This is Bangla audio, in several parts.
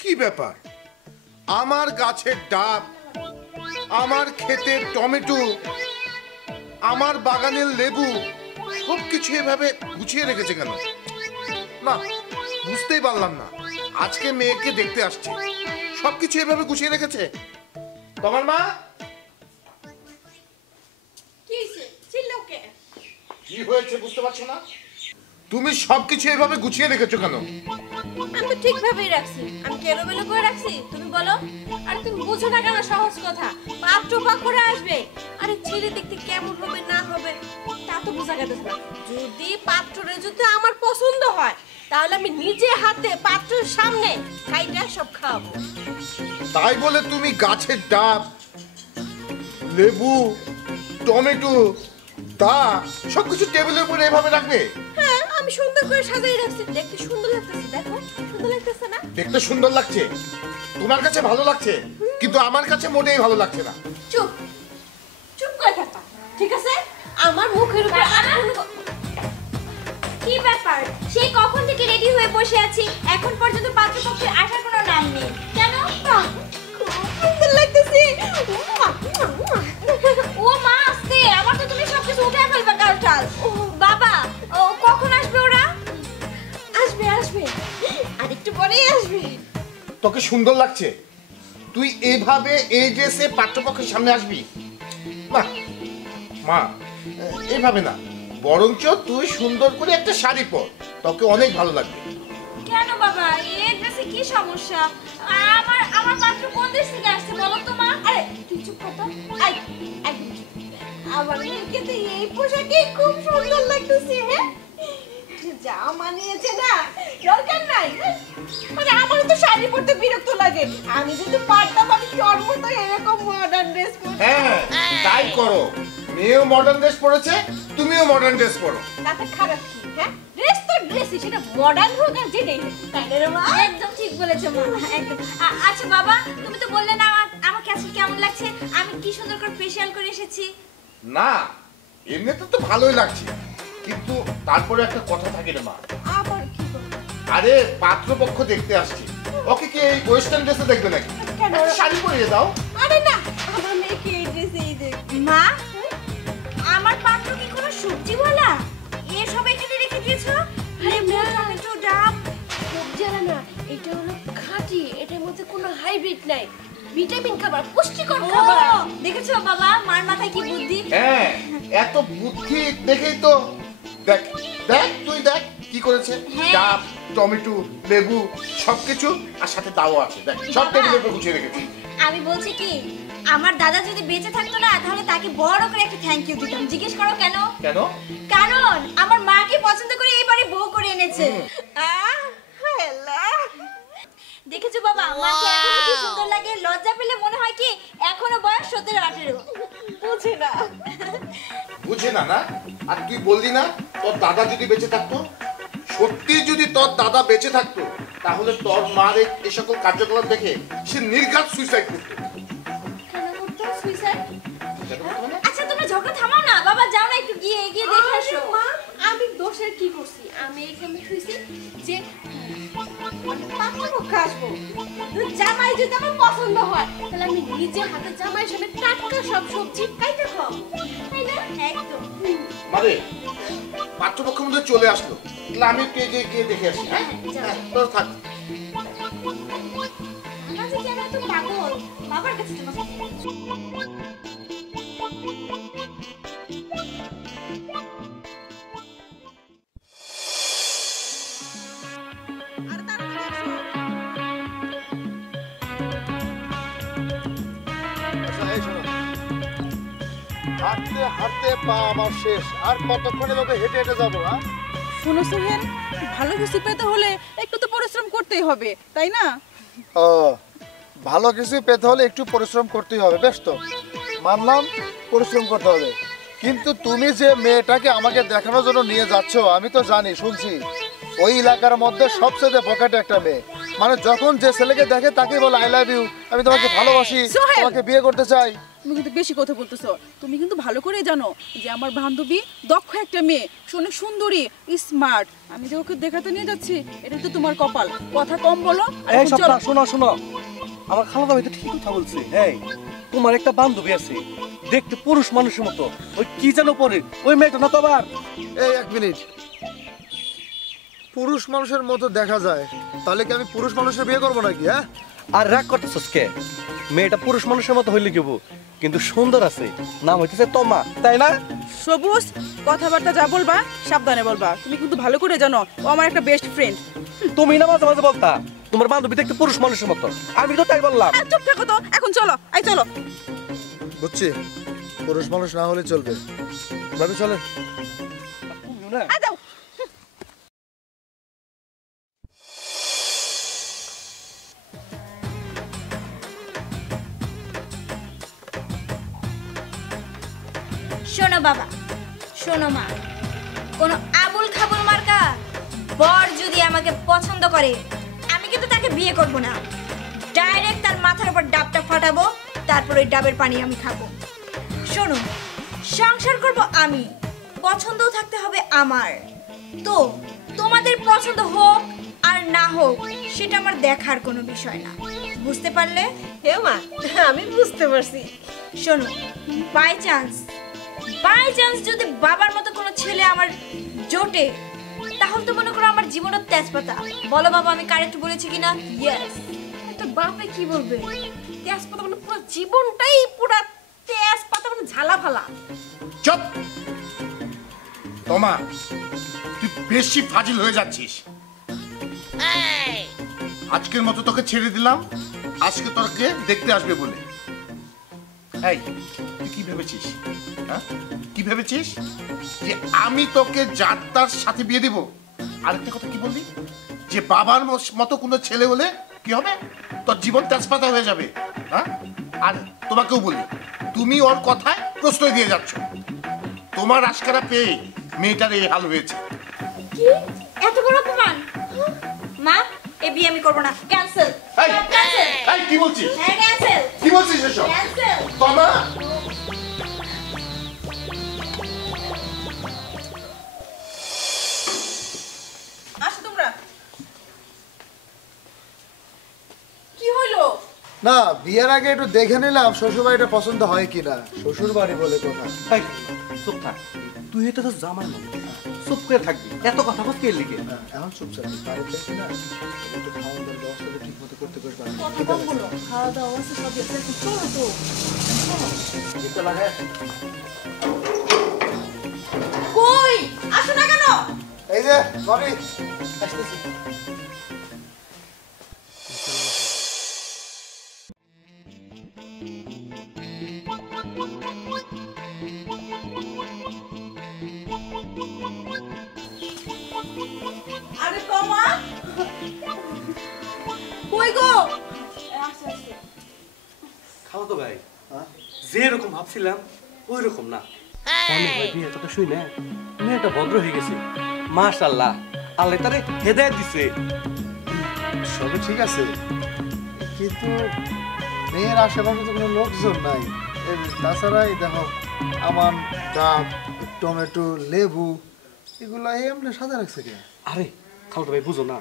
কি ব্যাপার? আমার গাছের ডাব, আমার ক্ষেতের টমেটো, আমার বাগানের লেবু সবকিছু এভাবে গুছিয়ে রেখেছে কেন? না, বুঝতেই পারলাম না। আজকে মেয়েকে দেখতে আসছে, সবকিছু এভাবে গুছিয়ে রেখেছে। তোমার মা কি হয়েছে বুঝতে পারছো না? তুমি সবকিছু এভাবে গুছিয়ে রেখেছো কেন? আমি তো ঠিকভাবেই রাখছি। আমি কেলোমেলো করে রাখছি, তুমি বলো। আর তুমি বুঝো না কেন সহজ কথা? পাপ টোপা করে আসবে। আরে ছেলে দেখতে কেমন হবে না হবে তা তো বোঝা গেছে না। যদি পাত্ররে যদি আমার পছন্দ হয় তাহলে আমি নিজে হাতে পাত্রের সামনে খাইটা সব খাওয়াবো। তাই বলে তুমি গাছের ডাব, লেবু, টমেটো, দা সবকিছু টেবিলের উপরে এভাবে রাখবে? হ্যাঁ, আমি সুন্দর করে সাজিয়ে রাখছি। দেখতে সুন্দর লাগতেছে, দেখো সুন্দর লাগতেছে না? দেখতে সুন্দর লাগছে, তোমার কাছে ভালো লাগছে, কিন্তু আমার কাছে মোটেই ভালো লাগছে না। চুপ চুপ করে থাকবা, ঠিক আছে? আমার মুখের উপর কি ব্যাপার? সেই কখন থেকে রেডি হয়ে বসে আছি, এখন পর্যন্ত পাত্রপক্ষের আসার কোনো নাম নেই কেন? খুব সুন্দর লাগতেছে। ও মা, আস্তে, আবার তো তুমি সবকিছু উঠে ফেলবা কালটাল। ও বাবা, ও কখন আসবে ওরা? আসবে আসবে, আর একটু পরেই আসবে। তোকে সুন্দর লাগছে, তুই এভাবে এই ড্রেসে পাত্রপক্ষের সামনে আসবি? না মা, এইভাবে না, বরঞ্চ তুই সুন্দর করে একটা শাড়ি পর, তোকে অনেক ভালো লাগবে। কেন বাবা, এই ড্রেসে কি সমস্যা? আমার আমার পাত্র কোন দেশ থেকে আসছে বলো তো মা? আরে তুই চুপ কর তো। আই একদম চুপ। আমার মেয়েকে তো এই পোশাকে খুব সুন্দর লাগতেছে। হ্যাঁ, যা মানিয়েছে না, দরকার নাই। মানে আমার তো শাড়ি পরতে বিরক্ত লাগে। আমি যদি পারতাম আমি তোর মতো এরকম মডার্ন ড্রেস পরতাম। হ্যাঁ, তাই করো। মেয়েও মডার্ন ড্রেস পরেছে, তুমিও মডার্ন ড্রেস পরো। তাতে খারাপ কি? হ্যাঁ, ড্রেস তো ড্রেসই, সেটা মডার্ন হোক আর যেটাই হোক, তাই না রে মা? একদম ঠিক বলেছো মা, একদম। আচ্ছা বাবা, তুমি তো বললে না আমার কাছে কেমন লাগছে, আমি কি সুন্দর করে ফেশিয়াল করে এসেছি। না, এমনিতে তো ভালোই লাগছে, কিন্তু তারপরে একটা কথা থাকে রে মা। আবার কি করব? আরে পাত্রপক্ষ দেখতে আসছে, ওকে কি এই ওয়েস্টার্ন ড্রেসে দেখবে নাকি? কেন? একটা শাড়ি পরিয়ে দাও। আরে না, আমার মেয়েকে এই ড্রেসেই দেখ। মা, আমার পাত্র কি কোনো সবজিওয়ালা? এসব এখানে রেখে দিয়েছো? লেবু, টমেটো, ডাব। সবজি আলা না, এটা হলো খাঁটি, এটার মধ্যে কোনো হাইব্রিড নাই। ভিটামিন খাবার, পুষ্টিকর খাবার। দেখেছো বাবা, মার মাথায় কি বুদ্ধি। হ্যাঁ, এত বুদ্ধি দেখেই তো। দেখ দেখ, তুই দেখ কি করেছে। হ্যাঁ। ডাব, টমেটো, লেবু সবকিছু, আর সাথে দাও আছে, দেখ সব বাবা। টেবিলের উপর গুছিয়ে রেখেছি। আমি বলছি কি, আমার দাদা যদি বেঁচে থাকতো না তাহলে তাকে বড় করে একটা থ্যাংক ইউ দিতাম। জিজ্ঞেস করো কেন? কেন? কারণ আমার মাকে পছন্দ করে এই বাড়ি বউ করে এনেছে। হ্যালো, দেখেছো বাবা, মাকে এখনো কি সুন্দর লাগে। লজ্জা পেলে মনে হয় কি এখনো বয়স 17-18। বুঝি না। বুঝে না না? আর তুই বললি না তোর দাদা যদি বেঁচে থাকতো? সত্যি যদি তোর দাদা বেঁচে থাকতো তাহলে তোর মার এই সকল কার্যকলাপ দেখে সে নির্ঘাত সুইসাইড করতো। কেন করতে সুইসাইড? আচ্ছা তোমরা ঝগড়া থামাও না বাবা, যাও না একটু গিয়ে এগিয়ে দেখে আসো। মা, আমি দোষের কি করছি? আমি এখানে শুইছি যে পাত্রপক্ষ আসবো, জামাই যদি আমার পছন্দ হয় তাহলে আমি নিজে হাতে জামাই হিসেবে টাটকা সব সবজি খাইতে খাবো, তাই না? একদম। মানে পাত্রপক্ষ মধ্যে চলে আসলো, তাহলে আমি একটু এগিয়ে গিয়ে দেখে আসি। হ্যাঁ, হ্যাঁ, তোর থাক। বাবা যে কেন এত পাগল, বাবার কাছে তোমাকে হাঁটতে হাঁটতে পা আমার শেষ, আর কতক্ষণ এভাবে হেঁটে হেঁটে যাবো? শোনো সোহেল, ভালো কিছু পেতে হলে একটু তো পরিশ্রম করতেই হবে, তাই না? ও, ভালো কিছু পেতে হলে একটু পরিশ্রম করতেই হবে, বেশ তো মানলাম পরিশ্রম করতে হবে, কিন্তু তুমি যে মেয়েটাকে আমাকে দেখানোর জন্য নিয়ে যাচ্ছ আমি তো জানি, শুনছি ওই এলাকার মধ্যে সবচেয়ে পকেটে একটা মেয়ে, মানে যখন যে ছেলেকে দেখে তাকে বলে আই লাভ ইউ, আমি তোমাকে ভালোবাসি, সোহেল! তোমাকে বিয়ে করতে চাই। তুমি কিন্তু বেশি কথা বলতেছো। তুমি কিন্তু ভালো করে জানো যে আমার বান্ধবী দক্ষ একটা মেয়ে, সে অনেক সুন্দরী, স্মার্ট। আমি যে ওকে দেখাতে নিয়ে যাচ্ছি, এটা তো তোমার কপাল। কথা কম বলো। আর এই এখন সপ্তাহ চলো। শোনো শোনো, আমার খালাদা ভাই তো ঠিক কথা বলছে। এই তোমার একটা বান্ধবী আছে দেখতে পুরুষ মানুষের মতো, ওই কি যেন পরে, ওই মেয়েটা না তো আবার। এই এক মিনিট, পুরুষ মানুষের মতো দেখা যায়, তাহলে কি আমি পুরুষ মানুষের বিয়ে করবো নাকি? হ্যাঁ, আর রাগ করতেছস কে? মেয়েটা পুরুষ মানুষের মতো হইলে কেবো, কিন্তু সুন্দর আছে, নাম হইতেছে তমা, তাই না? সবুজ, কথাবার্তা যা বলবা সাবধানে বলবা। তুমি কিন্তু ভালো করে জানো ও আমার একটা বেস্ট ফ্রেন্ড। তুমি না মাঝে মাঝে বলতা তোমার বান্ধবী দেখতে পুরুষ মানুষের মতো, আমি তো তাই বললাম। চুপ থাকো তো, এখন চলো, এই চলো। বুঝছি, পুরুষ মানুষ না হলে চলবে। ভাবি চলে। তুমিও না। আয় যাও। শোনো বাবা, শোনো মা, কোনো আবুল খাবুল মার্কা বর যদি আমাকে পছন্দ করে, আমি কিন্তু তাকে বিয়ে করব না। ডাইরেক্ট তার মাথার উপর ডাবটা ফাটাবো, তারপর ওই ডাবের পানি আমি খাবো। শোনো, সংসার করব আমি, পছন্দও থাকতে হবে আমার। তো তোমাদের পছন্দ হোক আর না হোক সেটা আমার দেখার কোনো বিষয় না, বুঝতে পারলে? হে মা, আমি বুঝতে পারছি। শোনো, বাই চান্স যদি বাবার মতো কোনো ছেলে আমার জোটে, তাহলে তো মনে করো আমার জীবনের তেজপাতা। বলো বাবা, আমি কারেক্ট বলেছি কিনা? ইয়েস। একটা বাপে কি বলবে? তেজপাতা মানে পুরো জীবনটাই পুরো তেজপাতা মানে ঝালা ফালা। চুপ তোমা, তুই বেশি ফাজিল হয়ে যাচ্ছিস। আজকের মতো তোকে ছেড়ে দিলাম, আজকে তোকে দেখতে আসবে বলে। এই তুই কি ভেবেছিস? হ্যাঁ, কি ভেবেছিস যে আমি তোকে যাত্রার সাথে বিয়ে দিব? আরেকটা কথা কি বললি, যে বাবার মতো কোনো ছেলে হলে কি হবে? তোর জীবন তেজপাতা হয়ে যাবে। হ্যাঁ, আর তোমাকেও বলি, তুমি ওর কথায় প্রশ্রয় দিয়ে যাচ্ছ। তোমার আশকারা পেয়ে মেয়েটার এই হাল হয়েছে। কি এত বড় অপমান! মা, এই বিয়ে আমি করবো না, ক্যান্সেল। এই, এই কি বলছিস? হ্যাঁ, ক্যান্সেল, কি বলছিস এসব? ক্যান্সেল। তোমা, আসো তোমরা। কি হলো? না, বিয়ের আগে একটু দেখে নিলাম শ্বশুর বাড়িটা পছন্দ হয় কিনা। শ্বশুর বাড়ি বলে কথা। এই, চুপ থাক, তুই এটা তো জামাই মানুষ, চুপ করে থাকবি, এত কথা বলতে এর লিগে। হ্যাঁ, এখন চুপচাপ বাড়িতে দেখি না, একটু খাওয়া দাওয়ার ব্যবস্থাটা ঠিক মতো করতে পারবে। কথা কম বলো, খাওয়া দাওয়া আছে সব আছে, চলো তো। কই আসো না কেন? এই যে ভাবি আসতেছি। আরে তোমা, কই গো? খালাতো ভাই, হ্যাঁ? যে রকম ভাবছিলাম ওই রকম না। অনেক ভাই বিয়ের কথা শুই না, মেয়েটা ভদ্র হয়ে গেছে। মাশাআল্লাহ, আল্লাহ তারে হেদায়েত দিছে। সবই ঠিক আছে, কিন্তু মেয়ের আশেপাশে তো কোনো লোকজন নাই। তাছাড়া এই দেখো, আম, ডাব, টমেটো, লেবু, এগুলো এমনি সাজা রাখছে কে? আরে খালাতো ভাই, বুঝো না,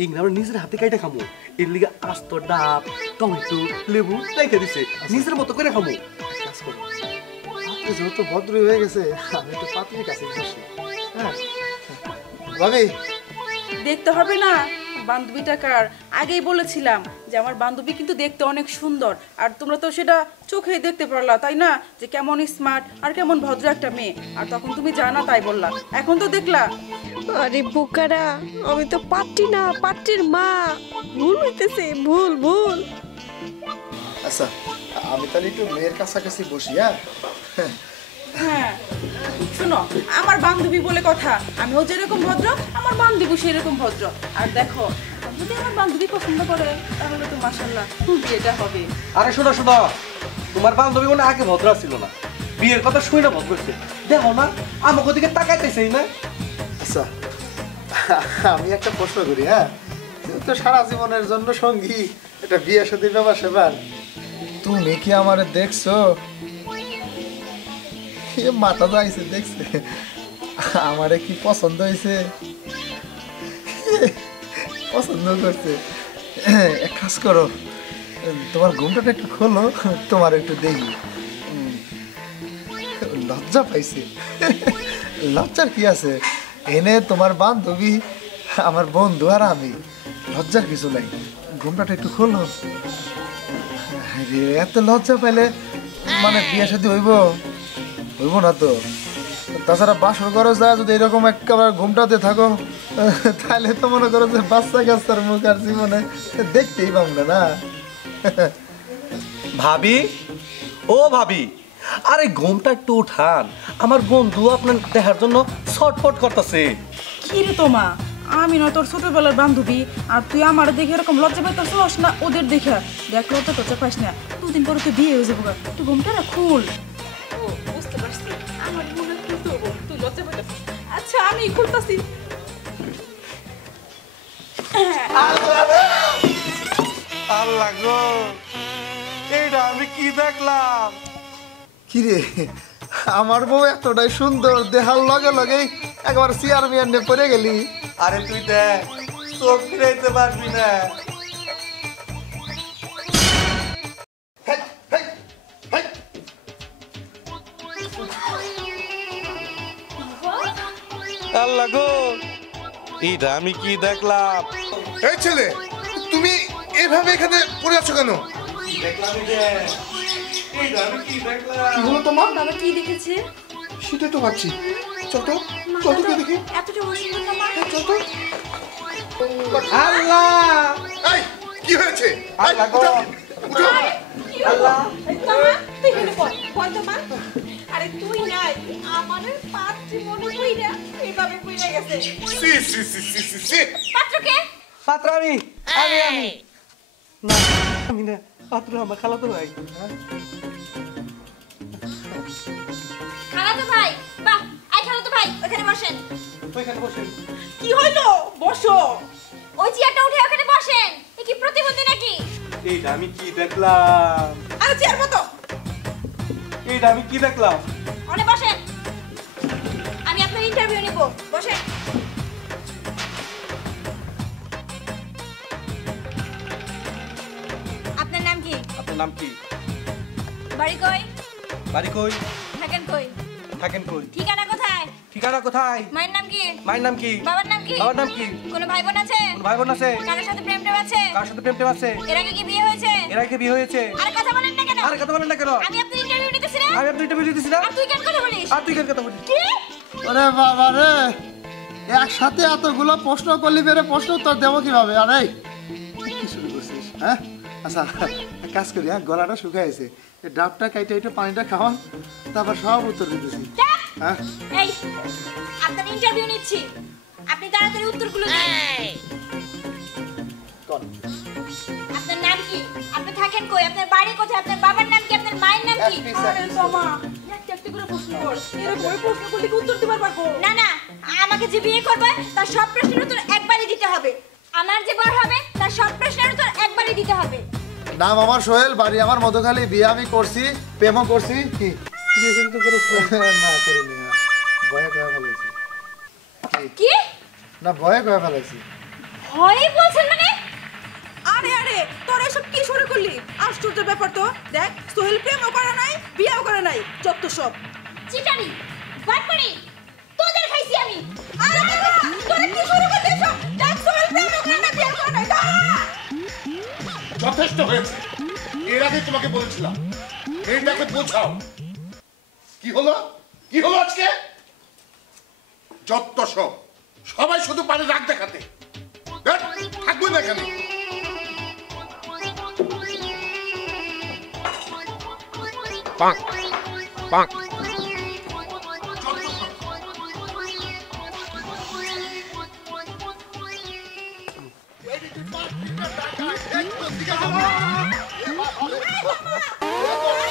এগুলো আমরা নিজের হাতে কাইটা খামু। এর লিগে আস্ত ডাব, টমেটো, লেবু রেখে দিছে, নিজের মতো করে খামু। কাজ করো, পাত্রী যেহেতু ভদ্রই হয়ে গেছে, আমি একটু পাত্রীর কাছে বসি। হ্যাঁ ভাবি, দেখতে হবে না বান্ধবীটা কার? আগেই বলেছিলাম যে আমার বান্ধবী কিন্তু দেখতে অনেক সুন্দর, আর তোমরা তো সেটা চোখেই দেখতে পারলা, তাই না? যে কেমন স্মার্ট আর কেমন ভদ্র একটা মেয়ে। আর তখন তুমি জানা তাই বললা, এখন তো দেখলা। আরে বোকারা, আমি তো পাত্রী না, পাত্রীর মা। ভুল হইতেছে, ভুল ভুল। আচ্ছা আমি তাহলে একটু মেয়ের কাছাকাছি বসি। হ্যাঁ হ্যাঁ, শোনো, আমার বান্ধবী বলে কথা, আমিও যেরকম ভদ্র আমার বান্ধবী সেরকম ভদ্র। আর দেখো, যদি আমার বান্ধবী পছন্দ করে তাহলে তো মাশাআল্লাহ বিয়েটা হবে। আরে শোনো শোনো, তোমার বান্ধবী মনে আগে ভদ্র ছিল না, বিয়ের কথা শুই না ভদ্র হচ্ছে। দেখো না, আমাকে দিকে তাকাইতেছেই না। আচ্ছা আমি একটা প্রশ্ন করি। হ্যাঁ, তো সারা জীবনের জন্য সঙ্গী একটা বিয়ে সাথে ব্যাপার সেবার, তুমি কি আমারে দেখছো? মাথা যাইছে দেখছে আমারে কি পছন্দ হয়েছে? পছন্দ করছে। এক কাজ করো, তোমার ঘুমটাটা একটু খোলো, তোমার একটু দেখি। লজ্জা পাইছে। লজ্জার কি আছে? এনে তোমার বান্ধবী, আমার বন্ধু আর আমি, লজ্জার কিছু নাই। ঘুমটাটা একটু খোলো। এত লজ্জা পাইলে মানে বিয়ে শাদী হইব না তো। তাছাড়া বাসর ঘরে যা যদি এরকম একেবারে ঘুমটাতে থাকো, তাহলে তো মনে করো যে বাচ্চা কাচ্চার মুখ আর জীবনে দেখতেই পাবো না। ভাবি, ও ভাবি, আরে ঘুমটা একটু উঠান, আমার বন্ধু আপনার দেখার জন্য ছটফট করতেছে। কি রে তোমা, আমি না তোর ছোটবেলার বান্ধবী, আর তুই আমার দেখে এরকম লজ্জা পাইতেছস না ওদের দেখে? দেখ লজ্জা টজ্জা পাইস না, দুদিন পরে তো বিয়ে হয়ে যাবো। তুই ঘুমটা না খুল। ও বুঝতে পারছি, আমার মনে খুলতে হবো, তুই লজ্জা পাইতেছিস। আচ্ছা আমি খুলতাছি। আল্লাহ গো, এইটা আমি কি দেখলাম? কিরে, আমার বউ এতটাই সুন্দর, দেখার লগে লগেই একবার চেয়ারম্যান নিয়ে পড়ে গেলি। আরে তুই দেখ, চোখ ফিরাইতে পারবি না। আল্লাহ গো, এইটা আমি কি দেখলাম? এই ছেলে, তুমি এভাবে এখানে পড়ে আছো কেন? কি হলো তোমার? বাবা কি দেখেছে? সেটাই তো ভাবছি। চল তো, চল তো গিয়ে দেখি। এতটা অসুন্দর না মা? চল তো। আল্লাহ, এই, কি হয়েছে? এই, আল্লাহ গো। উঠো, উঠো। আল্লাহ, মামা তুই এখানে পড়, পড় তো মা। আরে তুই নাই, আমাদের পাত্রী মনে কইরা এইভাবে কইরা গেছে। সি সি সি সি সি সি। পাত্রকে? পাত্র আমি না, আমি না, পাত্র আমার খালাতো ভাই। খালাতো ভাই, বাহ, আই খালাতো ভাই, ওখানে বসেন। ওইখানে বসেন। কি হইলো? বসো। ওই চেয়ারটা উঠে ওখানে বসেন। এ কি প্রতিবন্ধী নাকি? এইটা আমি কি দেখলাম? আরে চেয়ার মতো। এইটা আমি কি দেখলাম? ওখানে বসেন, আমি আপনার ইন্টারভিউ নিব। বসেন। আপনার নাম কি? আপনার নাম কি? বাড়ি কই? বাড়ি কই? থাকেন কই? থাকেন কই? ঠিকানা কোথায়? ঠিকানা কোথায়? মায়ের নাম কি? মায়ের নাম কি? বাবার নাম কি? বাবার নাম কি? কোনো ভাই বোন আছে? কোন ভাই বোন আছে? কারোর সাথে প্রেম টেম আছে? কার সাথে প্রেম টেম আছে? এর আগে কি বিয়ে হয়েছে? এর আগে বিয়ে হয়েছে? আরে কথা বলেন না কেন? আরে কথা বলেন না কেন? আমি আপনার ইন্টারভিউ নিতেছি না? আমি আপনার ইন্টারভিউ দিতেছি না? আর তুই কেন কথা বলিস? আর তুই কেন কথা বলিস? কি? ওরে বাবা রে, একসাথে এতগুলো প্রশ্ন করলি, বেড়ে প্রশ্ন উত্তর দেবো কিভাবে? আরে কি শুরু করছিস? হ্যাঁ, আচ্ছা এক কাজ করি, হ্যাঁ গলাটা শুকাইছে, এই ডাবটা কাইটে একটু পানিটা খাওয়ান, তারপর সব উত্তর দিতেছি। হ্যাঁ, এই আপনার ইন্টারভিউ নিচ্ছি, আপনি তাড়াতাড়ি উত্তরগুলো দিন। কর। আপনার নাম কি? আপনি থাকেন কই? আপনার বাড়ি কোথায়? আপনার বাবার নাম কি? আপনার মায়ের নাম কি? আরে তোমা, একটা একটা করে প্রশ্ন কর। এরকম ওই প্রশ্ন করলে কি উত্তর দিবার পারবো? না না, আমাকে যে বিয়ে করবে তার সব প্রশ্নের উত্তর একবারই দিতে হবে। আমার যে বর হবে তার সব প্রশ্নের উত্তর একবারই দিতে হবে। নাম আমার সোহেল, বাড়ি আমার মধুখালী, বিয়ে আমি করছি, প্রেমও করছি। কি না করিনি, ভয়ে কয়ে ফেলাইছি। কি? না ভয়ে কয়ে ফেলাইছি। হয় বলছেন মানে? আরে আরে, তোরা এসব কি শুরু করলি? আশ্চর্য ব্যাপার তো। দেখ, সোহেল প্রেমও করে নাই, বিয়েও করে নাই, যত সব। চিটারি, বাটপাড়ি, তোদের খাইছি আমি। আরে আরে, তোরা কি শুরু করলি এসব? দেখ, সোহেল প্রেমও করে নাই, বিয়েও করে নাই। যথেষ্ট হয়েছে। এর আগে তোমাকে বলেছিলাম, মেয়েটাকে বোঝাও। কি হলো? কি হলো আজকে? যত সব, সবাই শুধু পারে রাগ দেখাতে। থাকবো না এখানে। পাক পাক। Oh,